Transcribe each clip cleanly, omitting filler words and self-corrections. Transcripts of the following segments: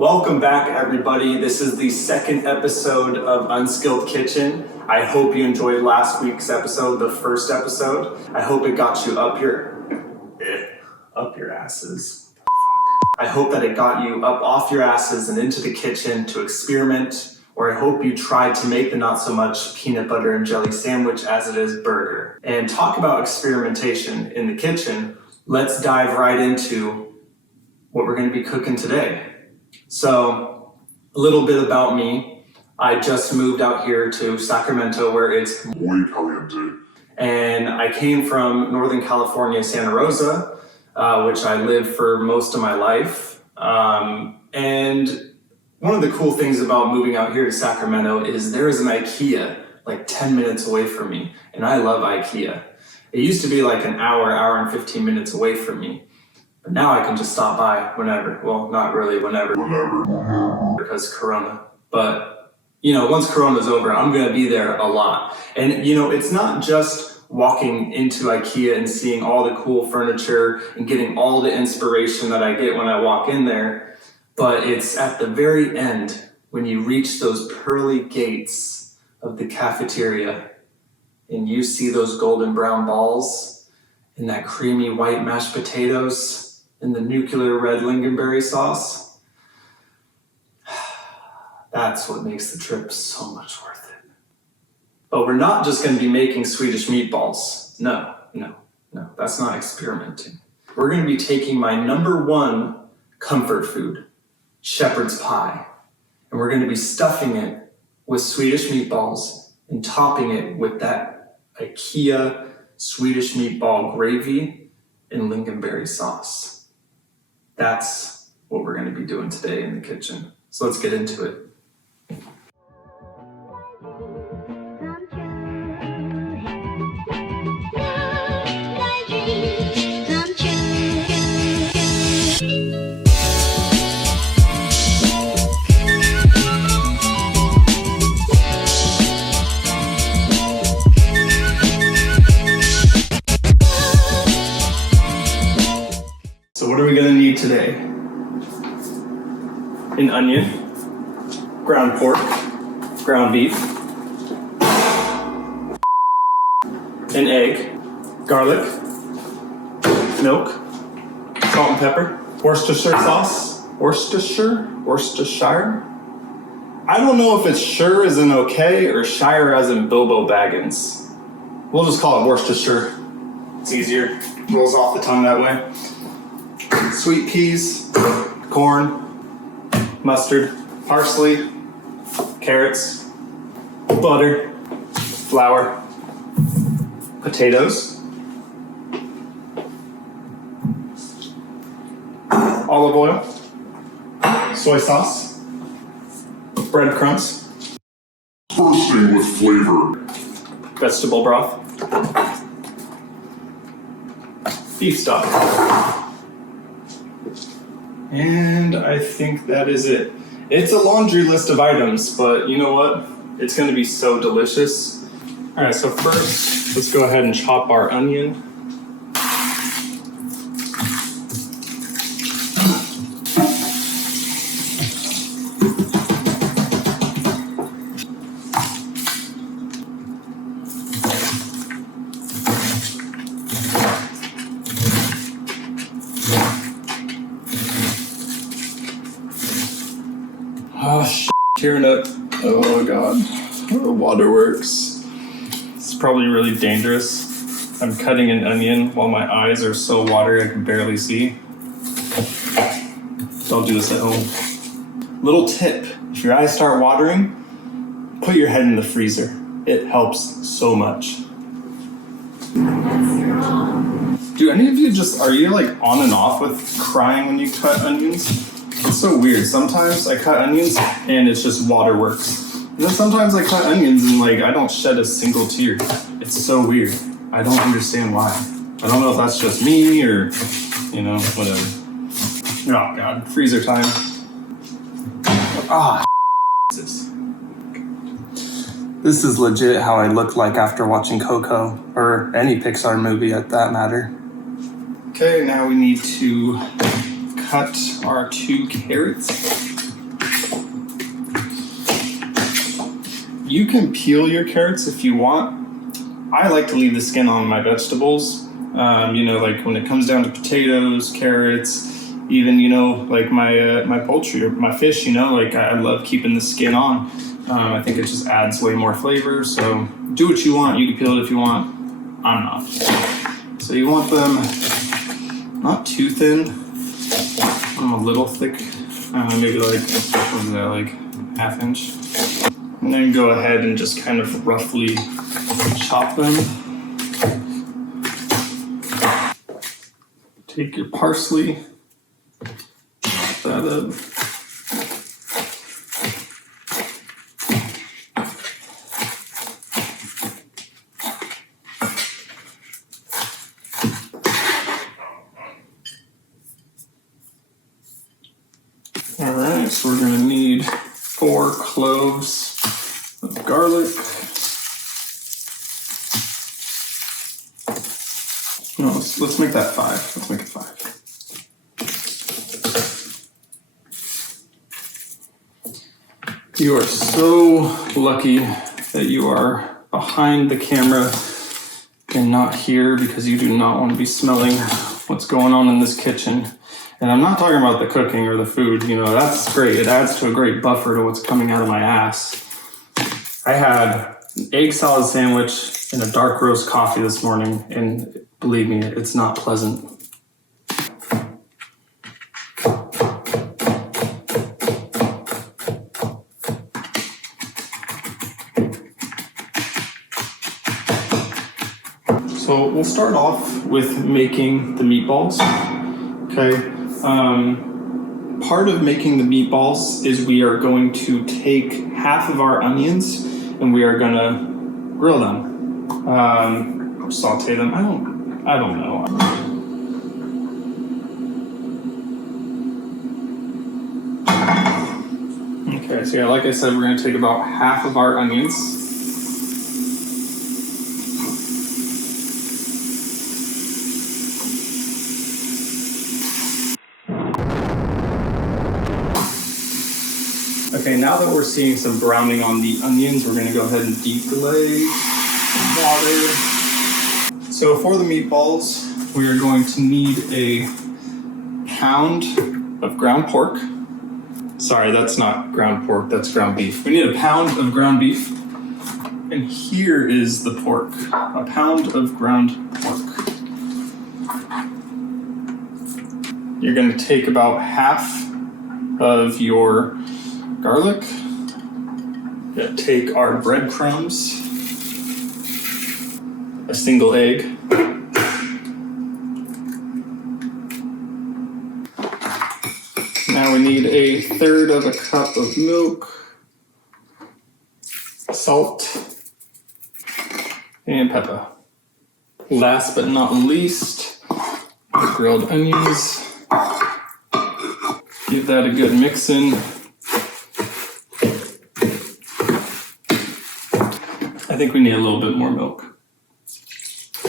Welcome back, everybody. This is the second episode of Unskilled Kitchen. I hope you enjoyed last week's episode, the first episode. I hope it got you up your asses. I hope that it got you up off your asses and into the kitchen to experiment, or I hope you tried to make the not so much peanut butter and jelly sandwich as it is burger. And talk about experimentation in the kitchen, let's dive right into what we're going to be cooking today. So, a little bit about me. I just moved out here to Sacramento where it's muy caliente. And I came from Northern California, Santa Rosa, which I lived for most of my life. And one of the cool things about moving out here to Sacramento is there is an Ikea like 10 minutes away from me. And I love Ikea. It used to be like an hour and 15 minutes away from me. But now I can just stop by whenever. Well, not really whenever. Because Corona. But, once Corona's over, I'm going to be there a lot. And, it's not just walking into Ikea and seeing all the cool furniture and getting all the inspiration that I get when I walk in there. But it's at the very end when you reach those pearly gates of the cafeteria and you see those golden brown balls and that creamy white mashed potatoes and the nuclear red lingonberry sauce. That's what makes the trip so much worth it. But we're not just going to be making Swedish meatballs. No, that's not experimenting. We're going to be taking my number one comfort food, shepherd's pie, and we're going to be stuffing it with Swedish meatballs and topping it with that Ikea Swedish meatball gravy and lingonberry sauce. That's what we're going to be doing today in the kitchen. So let's get into it. So what are we gonna need today? An onion, ground pork, ground beef, an egg, garlic, milk, salt and pepper, Worcestershire sauce, Worcestershire? I don't know if it's sure as in okay or Shire as in Bilbo Baggins. We'll just call it Worcestershire. It's easier, rolls off the tongue that way. Sweet peas, corn, mustard, parsley, carrots, butter, flour, potatoes, olive oil, soy sauce, breadcrumbs, bursting with flavor, vegetable broth, beef stock. And I think that is it. It's a laundry list of items, but you know what? It's gonna be so delicious. All right, so first, let's go ahead and chop our onion. Tearing up. Oh god. The waterworks. It's probably really dangerous. I'm cutting an onion while my eyes are so watery I can barely see. Don't do this at home. Little tip, if your eyes start watering, put your head in the freezer. It helps so much. Do any of you are you like on and off with crying when you cut onions? It's so weird. Sometimes I cut onions and it's just waterworks. And then sometimes I cut onions and I don't shed a single tear. It's so weird. I don't understand why. I don't know if that's just me or, whatever. Oh god, freezer time. This is legit how I look like after watching Coco, or any Pixar movie at that matter. Okay, now we need to cut our 2 carrots. you can peel your carrots if you want. I like to leave the skin on my vegetables. You know, like when it comes down to potatoes, carrots, even, you know, like my poultry or my fish, you know, like I love keeping the skin on. I think it just adds way more flavor. So do what you want. You can peel it if you want. I'm not. So you want them not too thin. I'm a little thick. Maybe like, what is that, like ½ inch? And then go ahead and just kind of roughly chop them. Take your parsley, chop that up. All right, so we're gonna need 4 cloves of garlic. No, let's make that 5. Let's make it 5. You are so lucky that you are behind the camera and not here, because you do not want to be smelling what's going on in this kitchen. And I'm not talking about the cooking or the food, you know, that's great. It adds to a great buffer to what's coming out of my ass. I had an egg salad sandwich and a dark roast coffee this morning, and believe me, it's not pleasant. So we'll start off with making the meatballs, okay? Part of making the meatballs is we are going to take half of our onions and we are gonna grill them, or saute them. I don't know. Okay, so yeah, like I said, we're gonna take about half of our onions. Okay, now that we're seeing some browning on the onions, we're gonna go ahead and deglaze water. So for the meatballs, we are going to need a pound of ground pork. Sorry, that's not ground pork, that's ground beef. We need a pound of ground beef. And here is the pork, a pound of ground pork. You're gonna take about half of your garlic. Gonna take our breadcrumbs, a single egg, now we need 1/3 cup of milk, salt, and pepper. Last but not least, grilled onions. Give that a good mix in. I think we need a little bit more milk.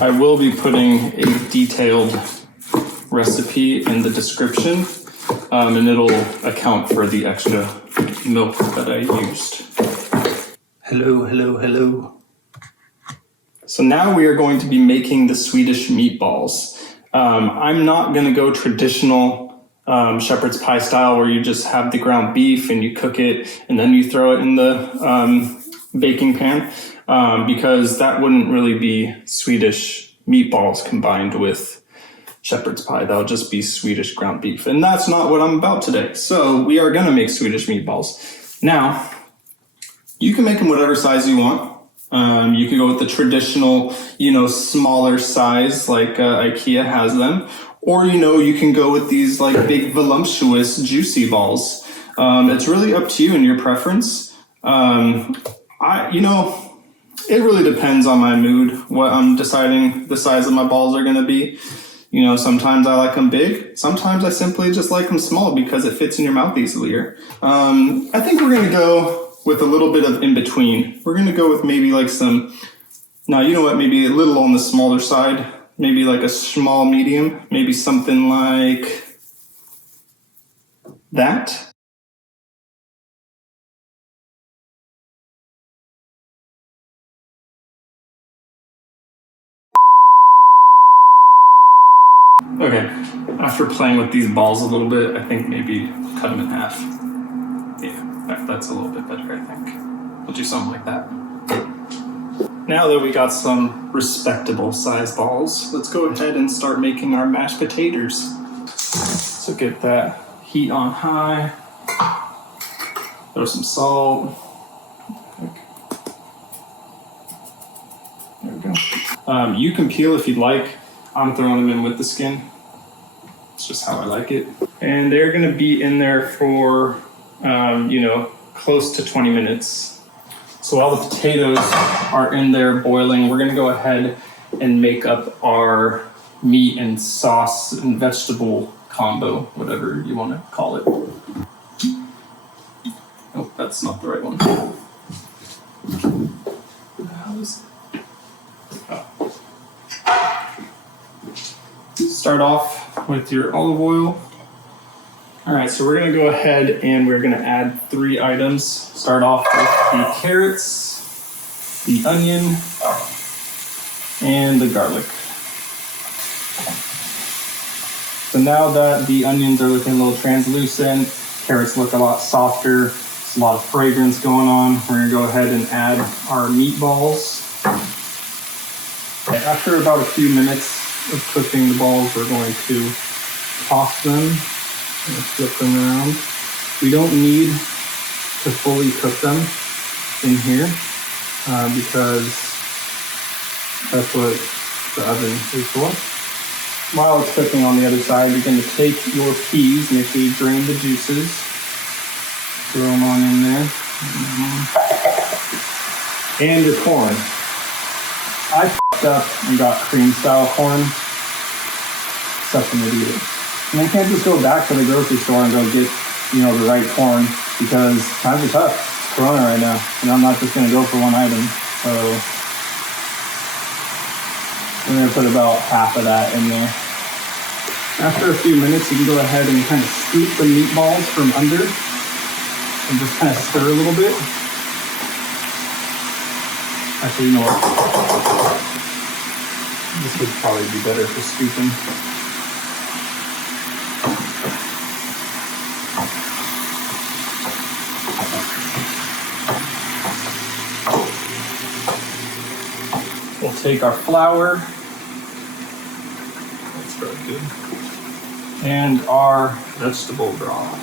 I will be putting a detailed recipe in the description, and it'll account for the extra milk that I used. Hello, hello, hello. So now we are going to be making the Swedish meatballs. I'm not gonna go traditional shepherd's pie style where you just have the ground beef and you cook it and then you throw it in the baking pan, because that wouldn't really be Swedish meatballs combined with shepherd's pie. That would just be Swedish ground beef. And that's not what I'm about today. So we are gonna make Swedish meatballs. Now, you can make them whatever size you want. You can go with the traditional, you know, smaller size like Ikea has them. Or, you know, you can go with these like big voluptuous juicy balls. It's really up to you and your preference. You know, it really depends on my mood, what I'm deciding the size of my balls are gonna be. You know, sometimes I like them big. Sometimes I simply just like them small because it fits in your mouth easier. I think we're gonna go with a little bit of in between. We're gonna go with maybe like some, now you know what, maybe a little on the smaller side, maybe like a small medium, maybe something like that. Okay, after playing with these balls a little bit, I think maybe cut them in half. Yeah, that's a little bit better, I think. We'll do something like that. Now that we got some respectable size balls, let's go ahead and start making our mashed potatoes. So get that heat on high. Throw some salt. There we go. You can peel if you'd like. I'm throwing them in with the skin. It's just how I like it. And they're gonna be in there for, close to 20 minutes. So while the potatoes are in there boiling, we're gonna go ahead and make up our meat and sauce and vegetable combo, whatever you wanna call it. Oh, that's not the right one. Start off with your olive oil. All right, so we're gonna go ahead and we're gonna add 3 items. Start off with the carrots, the onion, and the garlic. So now that the onions are looking a little translucent, carrots look a lot softer, there's a lot of fragrance going on, we're gonna go ahead and add our meatballs. Okay, after about a few minutes of cooking the balls, we're going to toss them and flip them around. We don't need to fully cook them in here because that's what the oven is for. While it's cooking on the other side, you're going to take your peas, make sure you drain the juices, throw them on in there, and your corn. I f***ed up and got cream style corn. Such an idiot. And I can't just go back to the grocery store and go get, the right corn because times are tough. It's Corona right now, and I'm not just gonna go for one item. So I'm gonna put about half of that in there. After a few minutes, you can go ahead and kind of scoop the meatballs from under and just kind of stir a little bit. Actually, you know what? This would probably be better for scooping. We'll take our flour. That's really good. And our vegetable broth.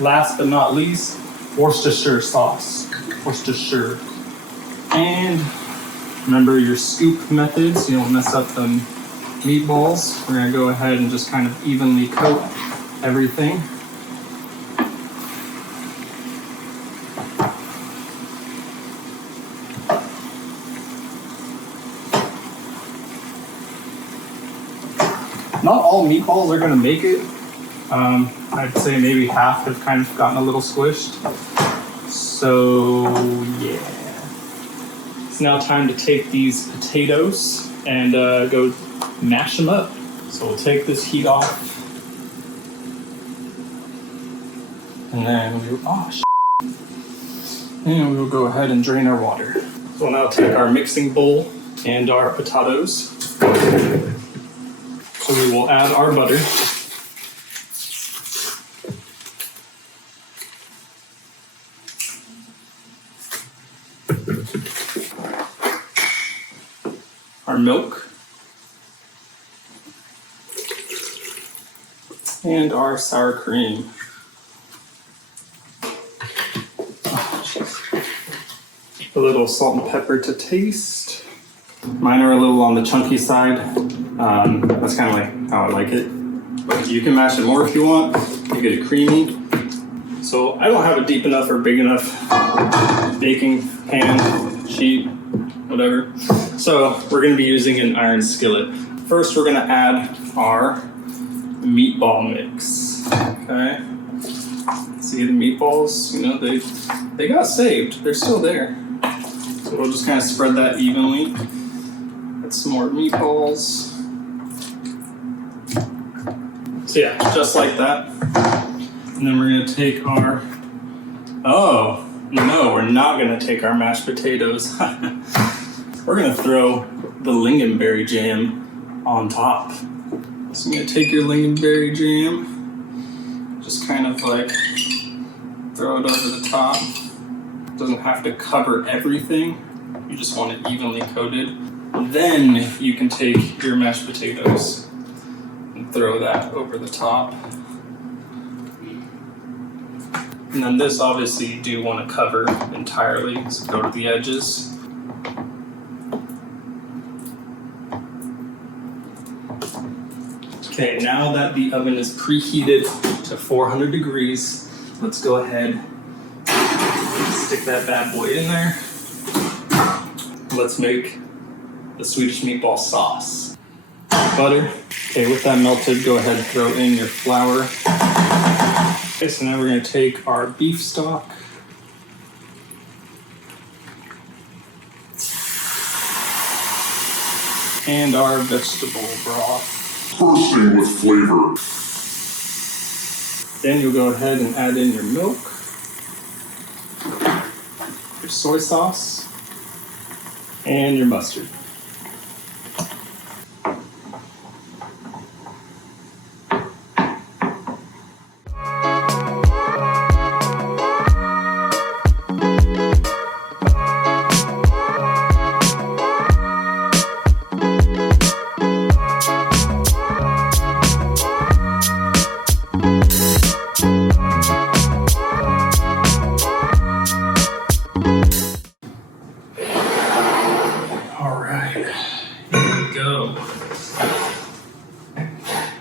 Last but not least, Worcestershire sauce. Worcestershire. And remember your scoop method so you don't mess up the meatballs. We're gonna go ahead and just kind of evenly coat everything. Not all meatballs are gonna make it. I'd say maybe half have kind of gotten a little squished. So yeah. It's now time to take these potatoes and go mash them up. So we'll take this heat off. And then and we will go ahead and drain our water. So we'll now take our mixing bowl and our potatoes. So we will add our butter. Our milk. And our sour cream. A little salt and pepper to taste. Mine are a little on the chunky side. That's kind of like how I like it. But you can mash it more if you want. You get it creamy. So I don't have a deep enough or big enough baking pan, sheet, whatever. So we're going to be using an iron skillet. First, we're going to add our meatball mix. Okay. See the meatballs? They got saved. They're still there. So we'll just kind of spread that evenly. Add some more meatballs. So yeah, just like that. And then we're going to take our... Oh, no, we're not going to take our mashed potatoes. We're going to throw the lingonberry jam on top. So you're gonna take your lingonberry jam, just kind of like throw it over the top. It doesn't have to cover everything. You just want it evenly coated. Then you can take your mashed potatoes and throw that over the top. And then this obviously you do want to cover entirely, so go to the edges. Okay, now that the oven is preheated to 400 degrees, let's go ahead and stick that bad boy in there. Let's make the Swedish meatball sauce. Butter. Okay, with that melted, go ahead and throw in your flour. Okay, so now we're going to take our beef stock. And our vegetable broth. Bursting with flavor. Then you'll go ahead and add in your milk, your soy sauce, and your mustard.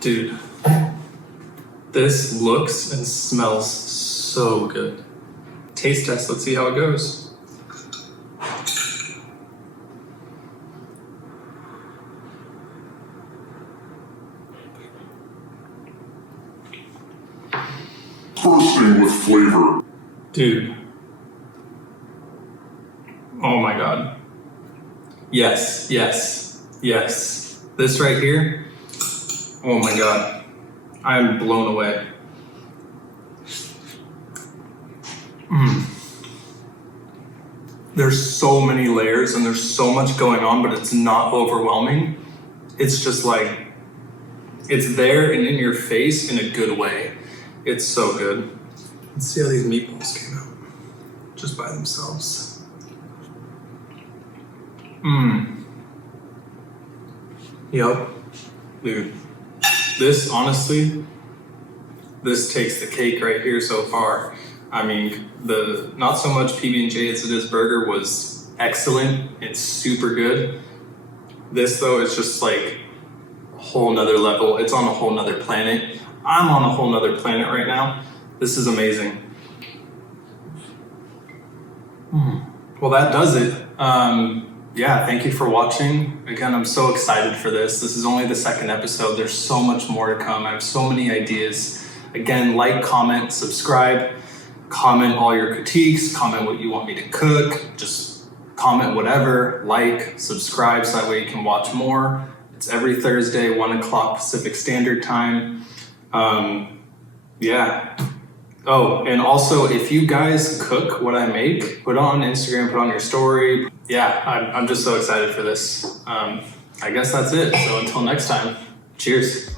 Dude, this looks and smells so good. Taste test, let's see how it goes. Bursting with flavor. Dude. Oh my God. Yes, yes, yes. This right here. Oh my God, I'm blown away. There's so many layers and there's so much going on, but it's not overwhelming. It's just like, it's there and in your face in a good way. It's so good. Let's see how these meatballs came out, just by themselves. Yup, dude. This, honestly, this takes the cake right here so far. I mean, the not so much PB&J as it is burger was excellent. It's super good. This, though, is just like a whole nother level. It's on a whole nother planet. I'm on a whole nother planet right now. This is amazing. Well, that does it. Yeah, thank you for watching. Again, I'm so excited for this. This is only the second episode. There's so much more to come. I have so many ideas. Again, like, comment, subscribe, comment all your critiques, comment what you want me to cook, just comment whatever, like, subscribe so that way you can watch more. It's every Thursday, 1 o'clock Pacific Standard Time. Yeah. Oh, and also if you guys cook what I make, put it on Instagram, put it on your story. Yeah, I'm just so excited for this. I guess that's it. So until next time, cheers.